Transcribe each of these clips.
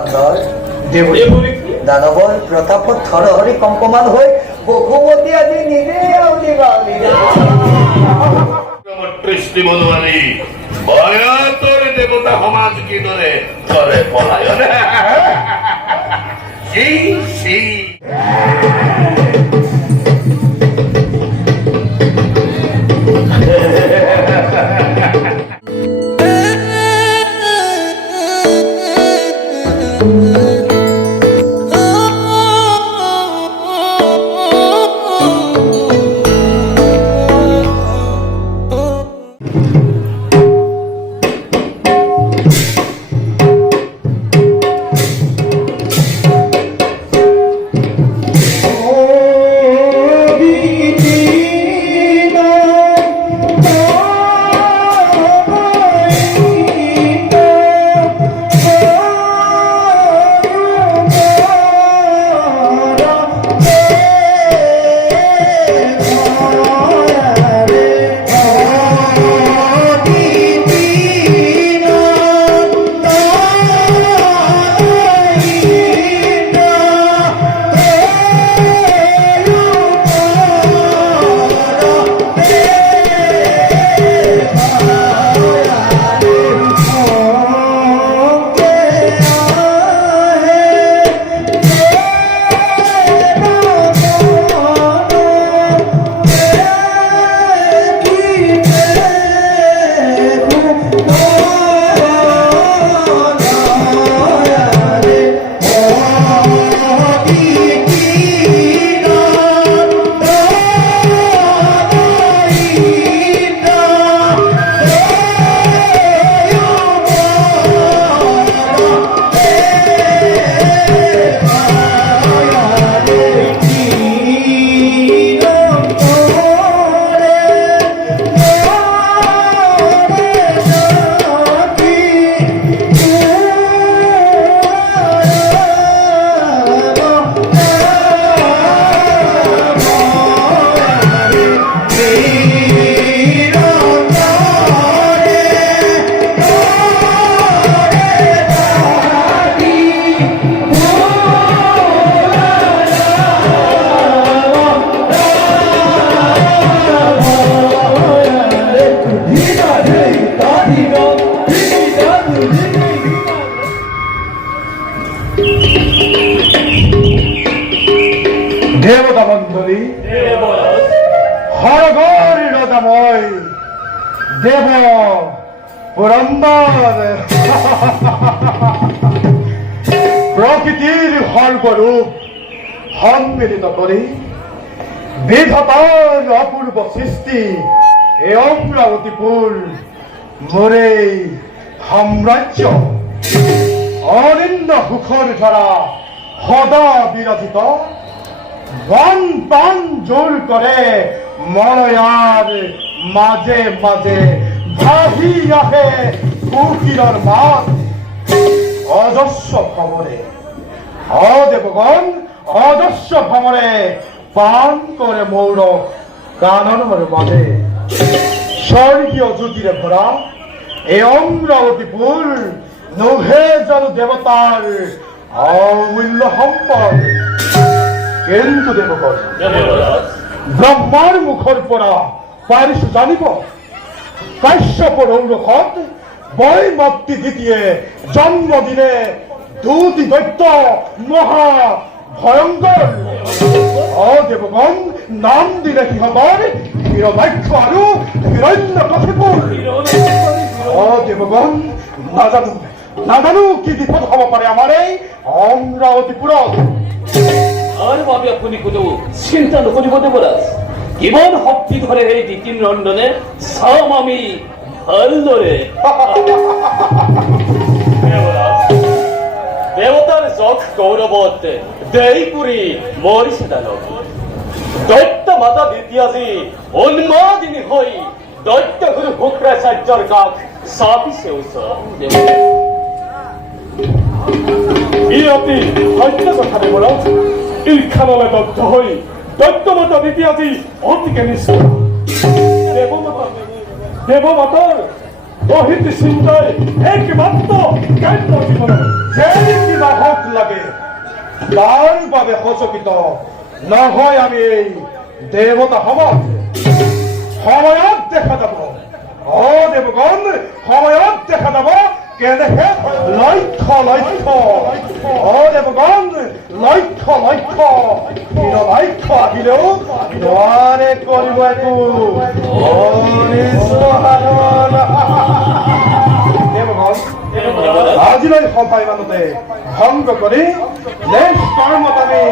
পুৰন্দৰ দানৱৰ প্ৰতাপত থৰহৰি কম্পমান হৈ বসুমতী আজি নিজে আউলি বাউলি দৃষ্টি মনোৱালী ভয়তৰ দেৱতা সমাজ কিদৰে কৰে পলায়ন দেবতা মণ্ডলী হৰগৌৰী ৰজাময় দেৱ পুৰন্দৰ প্ৰকৃতিৰ সৰ্বৰূপ সন্মিলিত কৰি বিধাতাৰ অপূৰ্ব সৃষ্টি এই অমৰাৱতীপুৰ মোৰে সাম্ৰাজ্য অনিন্দ সুখৰ ধাৰা সদা বিৰাজিত বন পান জোৰ কৰে মৰয়াৰ মাজে মাজে ভাহি আহে কুকিৰৰ মাত অজস্ৰ ভ্ৰমৰে দেৱগণ অজস্ৰ ভ্ৰমৰে পান কৰে মৌৰ কাননৰ মাজে স্বৰ্গীয় জ্যোতিৰে ভৰা এই অমৰাৱতীপুৰ নহে জানো দেৱতাৰ অমূল্য সম্পদ কিন্তু দেৱগণ ব্ৰহ্মাৰ মুখৰ পৰা পাৰিছো জানিব কাশ্যপৰ ঔৰসত বৈমাতৃ দ্বিতীয়ে জন্ম দিলে দুটি দৈত্য মহা ভয়ংকৰ দেৱগণ নাম দিলে সিহঁতৰ হিৰণ্যাক্ষ আৰু হিৰণ্যকশিপুৰ দেৱগণ নাজানো কি বিপদ হ'ব পাৰে আমাৰ এই অমৰাৱতীপুৰত আর বাবে আপুনি কোনো চিন্তা নকৰিব দেৱৰাজ কিমান শক্তি ধৰে সেই দ্বিতীয় নন্দনে চাম আমি ভালদৰে দেৱতাৰ যশ গৌৰৱত দেই পুৰি মৰিছে দানৱ দৈত্য মাতা দ্বিতীয়াজী উন্মাদিনী হৈ দৈত্য গুৰু শুক্ৰাচাৰ্যৰ কাষ চাপিছে ওচৰ ই অতি সত্য কথা দেৱৰাজ ঈৰ্ষানলে দগ্ধ হৈ দৈত্যমাতা দ্বিতীয়াজী অতিকে নিষ্ঠুৰ দেৱমাতাৰ অহিত চিন্তাই একমাত্ৰ কাম্য জীৱন যেই কিবা হওক লাগে তাৰ বাবে সচকিত নহয় আমি এই দেৱতা সমাজ সময়ত দেখা যাব দেৱগণ সময়ত দেখা যাব কেনেহে লক্ষ লক্ষ দেৱগণ লক্ষ লক্ষ নিৰলক্ষ আহিলেও নোৱাৰে কৰিব একো দেৱগণ আজিলৈ সভাই মানুহে ভংগ কৰি নেক্সট কৰ্মত আমি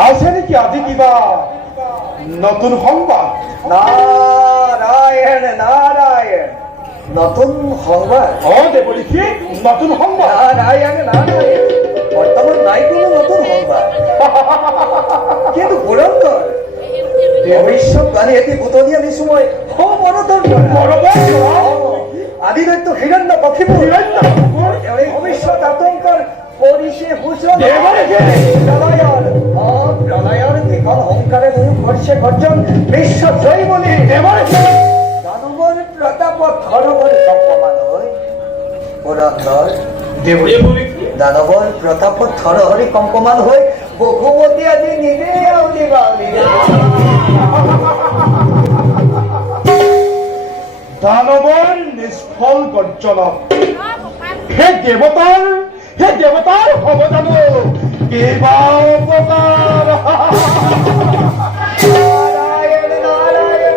আছে নেকি আজি কিবা নতুন সংবাদ নারায়ণ নারায়ণ নতুন সংবাদ দেৱৰীষি নতুন সংবাদ নারায়ণ নারায়ণ বর্তমান নাই কোনো নতুন সংবাদ কিন্তু পুরন্দর ভবিষ্যৎবাণী এটি বুতলিয়ানি সময় মনতর আদি দৈত্য হিরণ্য পক্ষী ভবিষ্যৎ আতঙ্কর পৰিছে ভূষণ প্ৰলয়ৰ দীঘল সংকাৰে মুখ কৰিছে গৰ্জন বিশ্ব জয় বুলি দানৱৰ প্ৰতাপত ঘৰবৰ কম্পমান হৈ পুৰন্দৰ দানৱৰ প্ৰতাপত থৰহৰি কম্পমান হৈ বসুমতী আজি নিজে আউলি বাউলি দানৱৰ নিষ্ফল গৰ্জনত সেই দেৱতাৰ হ'ব জানো কিবা উপকাৰ নারায়ণ নারায়ণ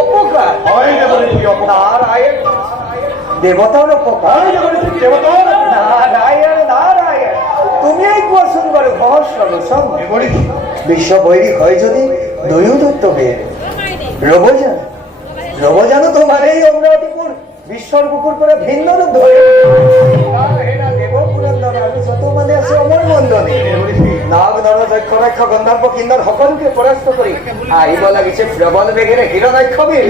অপকাৰ হয় দেৱৰীষি নারায়ণ দেৱতাৰ অপকাৰ দেৱতাৰ নারায়ণ নারায়ণ তুমিই কোৱাচোন বাৰু সহস্ৰ লোচন দেৱৰীষি বিশ্ব বৈৰিক হয় যদি দুয়ো দৈত্যবের রব জানো তোমার এই অমরাবতীপুর বিশ্বর বুকুর করে ভিন্ন রূপ ধরে দেব পুরন্দর আমি যত মানে আছে অমর মন্দনে নাগ নর যক্ষ রক্ষ গন্ধর্ব কিন্নর সকলকে পরাস্ত করি আহিব লাগিছে প্রবল বেগেরে হিরণ্যক্ষ বীর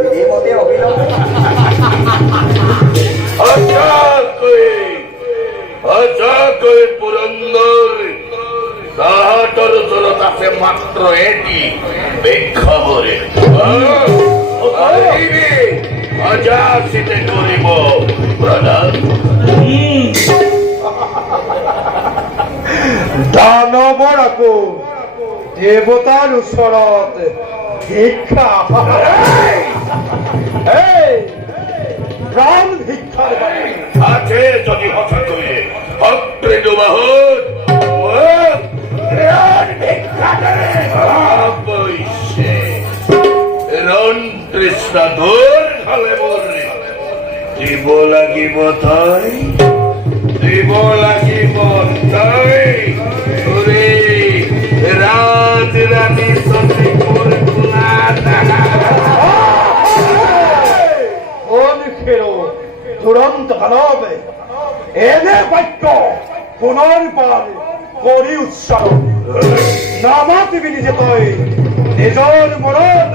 বিধিমতে অবিলম্বে অজাকই পুরন্দর তাহাতর জলত আছে মাত্র এটি বেক্ষবরে অজাসিতে করিব প্রদান দানৱৰ আকৌ দেৱতাৰ ওচৰত ভিক্ষা প্ৰাণ ভিক্ষাৰ বাবে আছে যদি সঁচাকৈয়ে ভক্তি দুবাহুত অৱশ্যে ৰণ তৃষ্ণা দূৰ খালে মোৰ দিব লাগিব তই দিব লাগিব তই ৰাজ ৰাণী চন্দ্ৰী তুৰন্ত কালবে এনে বাক্য পুনৰবাৰ কৰি উচ্চাৰণ নামাতিবি নিজে তই নিজৰ মনত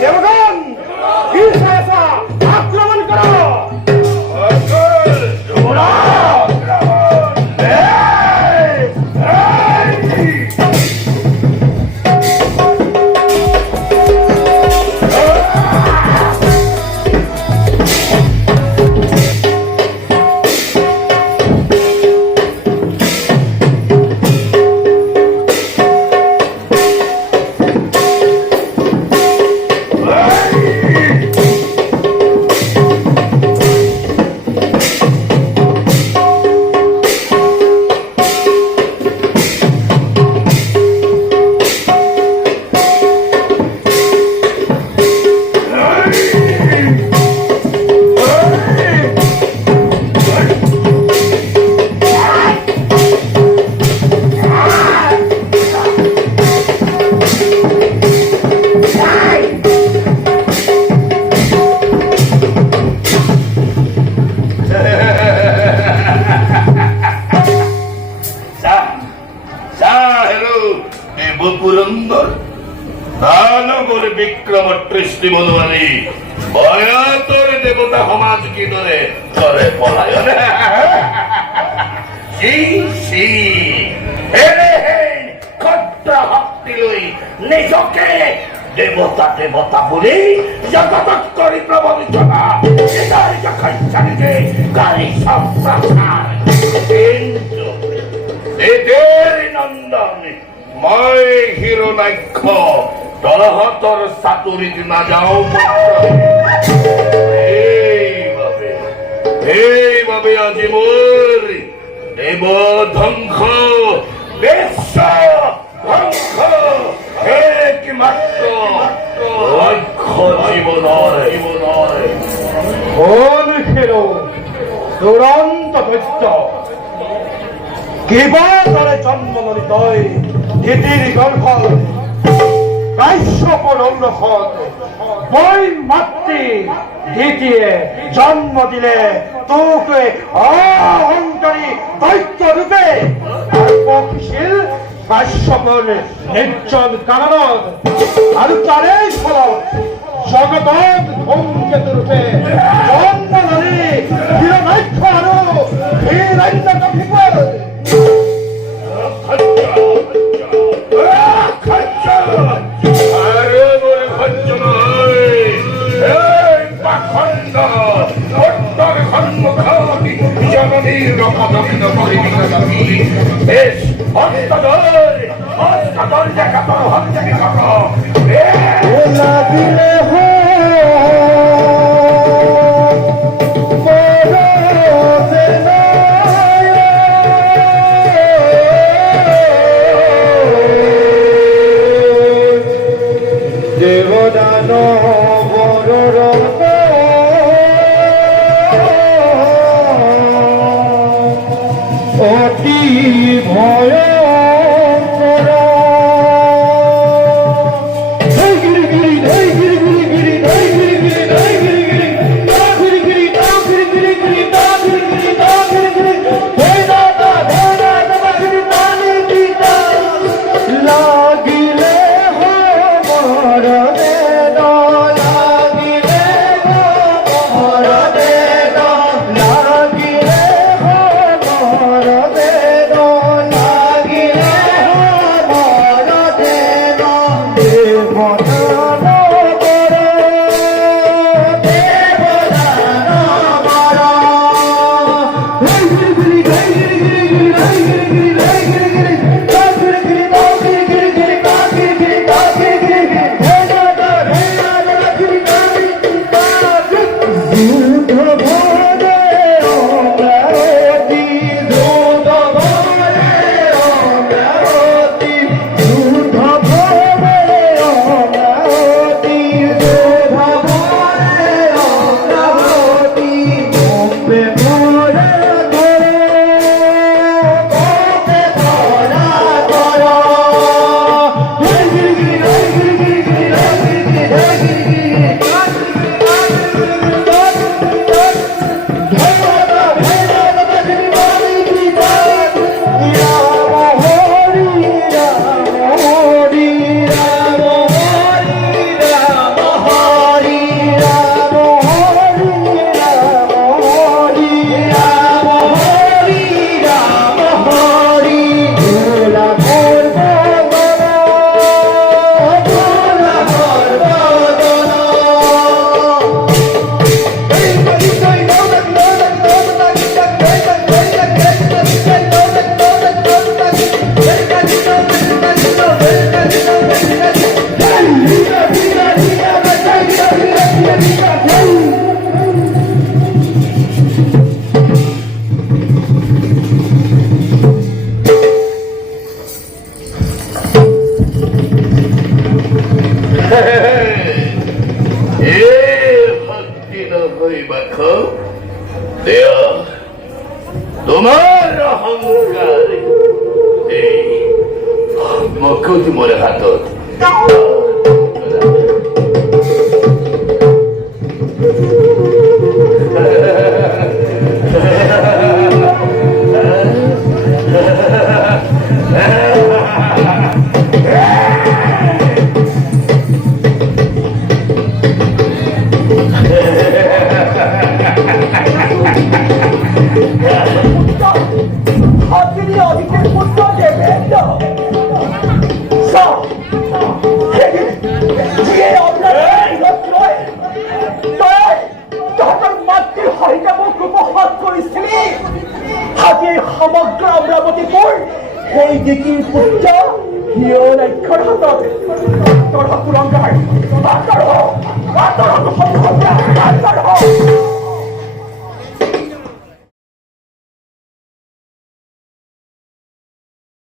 দেৱগণ আক্ৰমণ কৰ কৃষ্টি বলবানি ভয়াতর দেবতা সমাজ কি দৰে কৰে পলায়ন ক্ষদ্ৰ শক্তি লৈ নিজকে দেবতা দেবতা বুলি জগতত কৰি প্ৰবঞ্চনা গাড়ী সম্প্ৰচাৰ কিন্তু নন্দন মই হিৰণ্যাক্ষ তহঁতৰ চাতুৰিত নাযাওঁ এইবাবে আজি মোৰ দেৱ ধ্বংস বিশ্ব ধ্বংস একমাত্ৰ লক্ষ্য জীৱনৰ কোন খেলো দুরন্ত দৈত্য কিবা দৰে জন্ম ললি তই গীতিৰ গৰ্ভত কাশ্যপৰ ঔৰসত বৈ মাতৃ গীতিয়ে জন্ম দিলে তোক অহংকাৰী দৈত্য ৰূপে পক্ষীশীল কাশ্যপৰ নিৰ্জন কাৰণত আৰু তাৰে ফলত জগতত ধূমকেতু ৰূপে জন্ম ললি হিৰণ্যাক্ষ আৰু হিৰণ্যকশিপু তোমার অহংকার এই মকুট মোর হাতত সমগ্ৰ অমৰাৱতীপুৰ সেই দিকিৰ পুত্ৰ হিয় ৰাক্ষৰ হাতত তোৰ হাত তুলংকাৰ